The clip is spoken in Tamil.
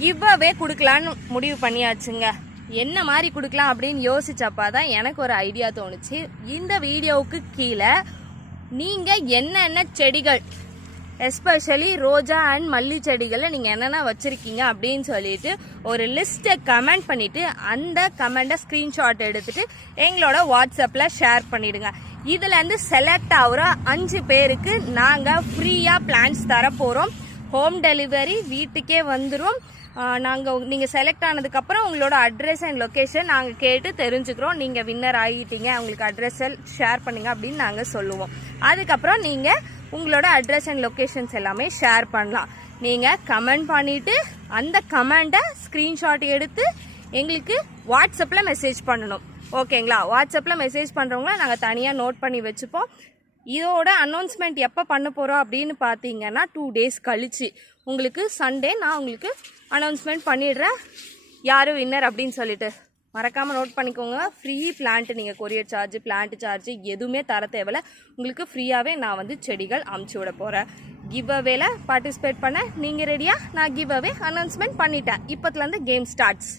கிவ் அவே கொடுக்கலான்னு முடிவு பண்ணியாச்சுங்க. என்ன மாதிரி கொடுக்கலாம் அப்படின்னு யோசிச்சப்பா தான் எனக்கு ஒரு ஐடியா தோணுச்சு. இந்த வீடியோவுக்கு கீழே நீங்கள் என்னென்ன செடிகள், எஸ்பெஷலி ரோஜா அண்ட் மல்லி செடிகளில் நீங்கள் என்னென்ன வச்சுருக்கீங்க அப்படின்னு சொல்லிட்டு ஒரு லிஸ்ட்டை கமெண்ட் பண்ணிவிட்டு அந்த கமெண்ட்டை ஸ்க்ரீன்ஷாட் எடுத்துகிட்டு எங்களோட வாட்ஸ்அப்பில் ஷேர் பண்ணிவிடுங்க. இதுலேருந்து செலக்ட் ஆகிற 5 பேருக்கு நாங்கள் ஃப்ரீயாக பிளான்ஸ் தர போகிறோம். ஹோம் டெலிவரி வீட்டுக்கே வந்துடும். நீங்கள் செலக்ட் ஆனதுக்கப்புறம் உங்களோட அட்ரஸ் அண்ட் லொக்கேஷன் நாங்கள் கேட்டு தெரிஞ்சுக்கிறோம். நீங்கள் வின்னர் ஆகிட்டீங்க, உங்களுக்கு அட்ரஸை ஷேர் பண்ணுங்க அப்படின்னு நாங்கள் சொல்லுவோம். அதுக்கப்புறம் நீங்கள் உங்களோட அட்ரஸ் அண்ட் லொக்கேஷன்ஸ் எல்லாமே ஷேர் பண்ணலாம். நீங்கள் கமெண்ட் பண்ணிவிட்டு அந்த கமெண்ட்டை ஸ்க்ரீன்ஷாட் எடுத்து எங்களுக்கு வாட்ஸ்அப்பில் மெசேஜ் பண்ணணும். ஓகேங்களா? வாட்ஸ்அப்பில் மெசேஜ் பண்ணுறவங்கள நாங்கள் தனியாக நோட் பண்ணி வச்சுப்போம். இதோட அனௌன்ஸ்மெண்ட் எப்போ பண்ண போகிறோம் அப்படின்னு பார்த்தீங்கன்னா 2 days கழிச்சு உங்களுக்கு சண்டே நான் உங்களுக்கு அனௌன்ஸ்மெண்ட் பண்ணிடுறேன் யார் வின்னர் அப்படின்னு சொல்லிட்டு. மறக்காமல் நோட் பண்ணிக்கோங்க. ஃப்ரீ பிளான்ட், நீங்கள் கொரியர் சார்ஜ், பிளான்ட் சார்ஜ் எதுவுமே தர தேவையில்ல. உங்களுக்கு ஃப்ரீயாகவே நான் செடிகள் அமுச்சு விட போகிறேன். கிவ் அவேல பார்ட்டிசிபேட் பண்ண நீங்கள் ரெடியாக? நான் கிவ் அவே அனௌன்ஸ்மெண்ட் பண்ணிட்டேன். இப்போத்துலேருந்து கேம் ஸ்டார்ட்ஸ்.